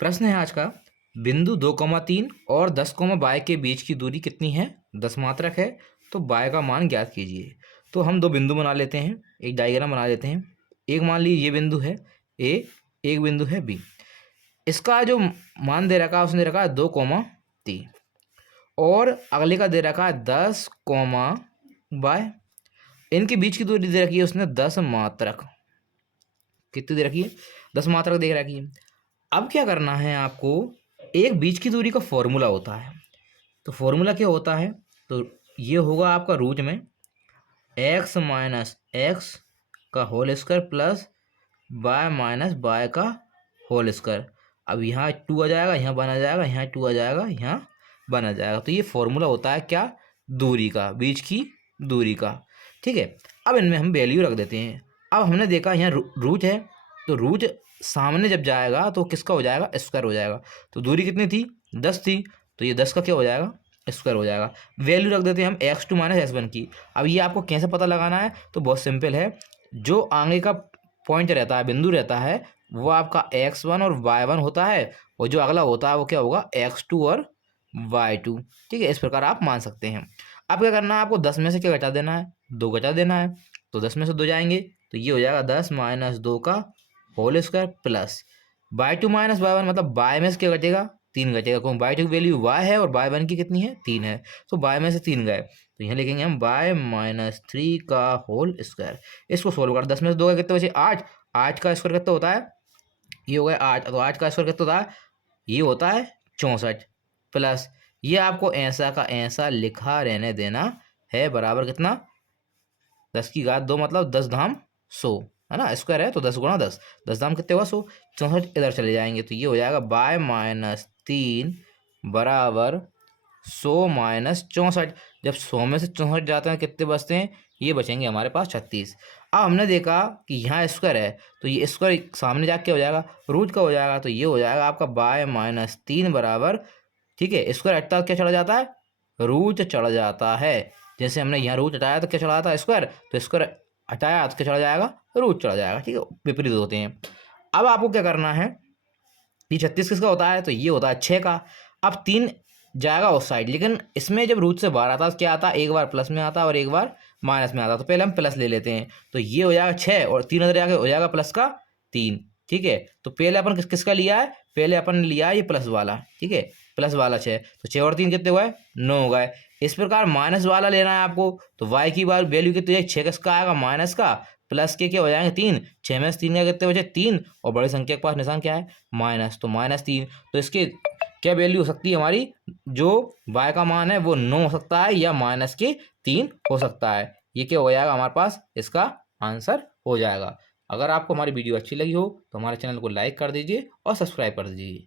प्रश्न है आज का, बिंदु 2,3 और 10, के बीच की दूरी कितनी है? 10 मात्रक है, तो बाय का मान ज्ञात कीजिए। तो हम दो बिंदु बना लेते हैं, एक डायग्राम बना लेते हैं। एक मान लीजिए ये बिंदु है ए, एक बिंदु है बी। इसका जो मान दे रखा है उसने रखा है 2,3 और अगले का दे रखा है 10, बाय। इनके बीच की दूरी दे रखी है उसने 10 मात्रक। कितनी दे रखी है? 10 मात्रक दे रखी है। अब क्या करना है आपको, एक बीच की दूरी का फॉर्मूला होता है। तो फॉर्मूला क्या होता है? तो ये होगा आपका रूट में x माइनस एक्स का whole square plus y minus y का होल स्क्वायर। अब यहाँ 2 आ जाएगा, यहाँ 1 आ जाएगा, यहाँ 2 आ जाएगा, यहाँ 1 आ जाएगा। तो ये फॉर्मूला होता है क्या? दूरी का, बीच की दूरी का। ठीक है, अब इनमें हम वैल्यू रख देते हैं। अब हमने देखा यहाँ रूट है, तो रूट सामने जब जाएगा तो किसका हो जाएगा? स्क्वायर हो जाएगा। तो दूरी कितनी थी? 10 थी, तो ये 10 का क्या हो जाएगा? स्क्वायर हो जाएगा। वैल्यू रख देते हैं हम x2 माइनस x1 की। अब ये आपको कैसे पता लगाना है? तो बहुत सिंपल है, जो आगे का पॉइंट रहता है, बिंदु रहता है, वो आपका x1 और y1 होता है, और जो अगला होता है वो क्या होगा? x2 और y2। ठीक है, इस प्रकार आप मान सकते हैं। अब क्या करना है आपको? 10 में से क्या घटा देना है? 2 घटा देना है। तो 10 में से 2 जाएंगे तो ये हो जाएगा 10 माइनस 2 का whole square plus y2 minus y1, मतलब y में से क्या घटेगा? 3 घटेगा, क्योंकि y2 की वैल्यू y है और y1 की कितनी है? 3 है। तो y में से 3 गए, तो यहाँ लिखेंगे हम y माइनस 3 का होल स्क्वायर। इसको सोल्व कर, 10 में से 2 का कितने बचे? 8। 8 का स्क्वायर कितना होता है? ये हो गया 8। तो 8 का स्क्वायर कितना होता है? ये होता है 64 प्लस ये आपको ऐसा का ऐसा लिखा रहने देना है, बराबर कितना? 10 की घात 2, मतलब 10 धाम 100, है ना? स्क्वायर है तो 10 गुणा 10, 10 धाम कितने हुआ? 100। 64 इधर चले जाएंगे तो ये हो जाएगा बाय माइनस 3 बराबर 100 माइनस 64। जब 100 में से 64 जाते हैं कितने बचते हैं? ये बचेंगे हमारे पास 36। अब हमने देखा कि यहाँ स्क्वायर है, तो ये स्क्वायर सामने जाके हो जाएगा, रूट का हो जाएगा, तो ये हो जाएगा आपका बाय माइनस 3 बराबर, ठीक है, स्क्वायर हटता क्या चला जाता है? रूट चढ़ जाता है। जैसे हमने यहाँ रूट हटाया तो क्या चला जाता है? स्क्वायर। तो स्क्वायर हटाया तो क्या चला जाएगा? रूट चला जाएगा। ठीक है, विपरीत होते हैं। अब आपको क्या करना है, ये 36 किसका होता है? तो ये होता है 6 का। अब 3 जाएगा उस साइड, लेकिन इसमें जब रूट से बाहर आता है क्या आता है? एक बार प्लस में आता है और एक बार माइनस में आता है। तो पहले हम प्लस ले लेते हैं, तो ये हो जाएगा 6 और 3 अंदर जाके हो जाएगा प्लस का 3। ठीक है, तो पहले अपन किसका लिया है? पहले अपन ने लिया है ये प्लस वाला। ठीक है, प्लस वाला 6, तो 6 और 3 कितने हुए? 9 हो गए। इस प्रकार माइनस वाला लेना है आपको, तो y की बार वैल्यू कितनी है? 6 किसका आएगा? माइनस का, प्लस के क्या हो जाएंगे? 3। 6 में से 3 का कितने बचे? 3, और बड़ी संख्या के पास निशान क्या है? माइनस, तो -3। तो इसके क्या वैल्यू हो सकती है हमारी? जो y का मान है वो 9 हो सकता है या -3 हो सकता है। ये क्या हो जाएगा हमारे पास? इसका आंसर हो जाएगा। अगर आपको हमारी वीडियो अच्छी लगी हो तो हमारे चैनल को लाइक कर दीजिए और सब्सक्राइब कर दीजिए।